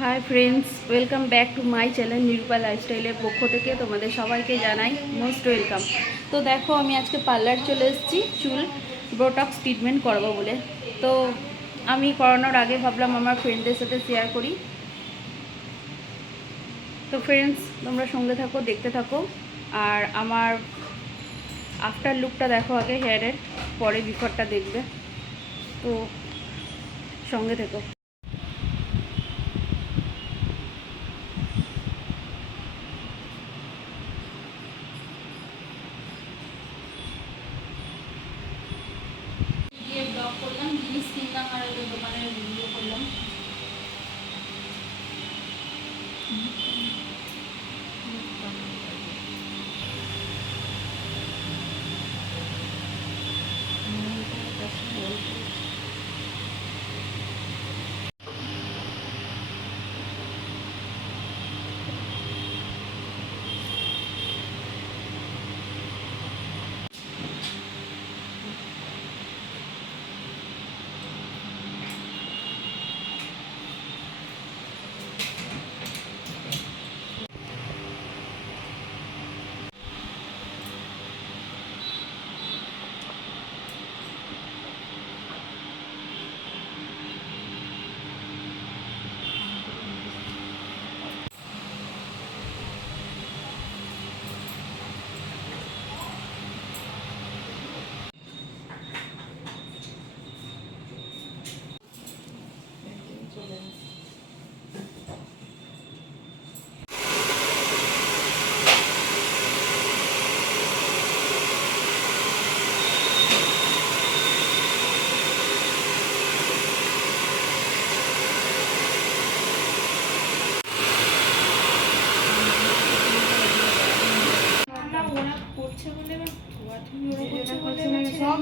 Hi friends welcome back to my channel Nirupa লাইফস্টাইলের পক্ষ থেকে তোমাদের সবাইকে জানাই মোস্ট ওয়েলকাম তো দেখো, আমি আজকে পার্লার চলে এসেছি, চুল বোটক্স ট্রিটমেন্ট করব বলে। তো আমি করানোর আগে ভাবলাম আমার ফ্রেন্ডদের সাথে শেয়ার করি। তো ফ্রেন্ডস তোমরা সঙ্গে থাকো, দেখতে থাকো। আর আমার আফটার লুকটা দেখো আগে হেয়ারের পরে বিফোরটা দেখবে। তো সঙ্গে থেকো।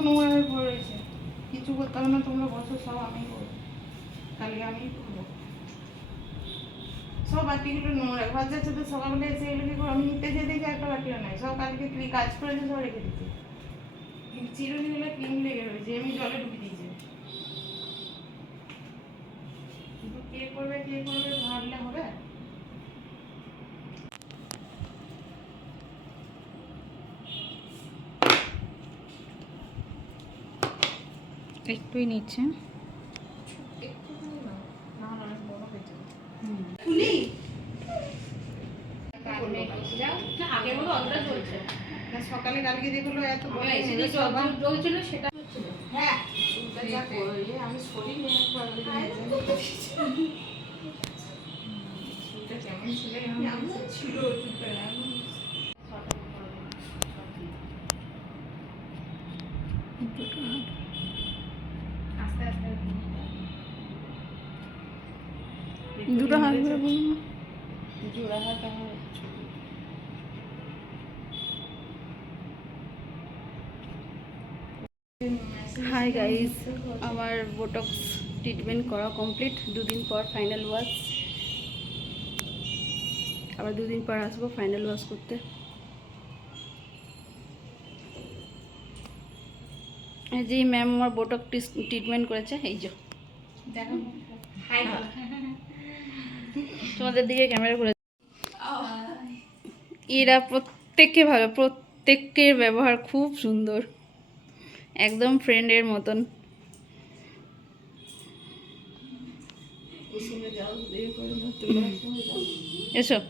নোংরা হয়ে পড়ে রয়েছে। কিছু করতে হবে না, তোমরা বসো, সব আমি করব। কালকে আমি করব। সব বাটিগুলো নোংরা। ঘর যাচ্ছে তো সকালবেলা এসে এগুলো কি? আমি নিতে যেয়ে দেখি একটা বাটিও নাই। সব কালকে ক্লি- কাজ করেছে সব রেখে দিচ্ছে চিরুনিগুলো ক্রিম লেগে রয়েছে আমি জলে ডুবি দিয়েছে। কে করবে কে করবে ভাবলে হবে। চলছে না, সকালে কালকে যেগুলো এত সবার চলছিল সেটা হ্যাঁ আমি শরীর হয়ে ছিল। ছিল দুটো হাত ধরে বলুন। জোড়া হাত আমার হাই গাইস আমার বোটক্স ট্রিটমেন্ট করা কমপ্লিট দুদিন পর ফাইনাল ওয়াশ আবার দুদিন পর আসব ফাইনাল ওয়াশ করতে। এই যে ম্যাম আমার বোটক ট্রিটমেন্ট করেছে এই যে। দেখো। হাই তোমাদের দিকে ক্যামেরা ঘুরে এরা প্রত্যেককে ভালো, প্রত্যেকের ব্যবহার খুব সুন্দর। একদম ফ্রেন্ডের মতন। এসো।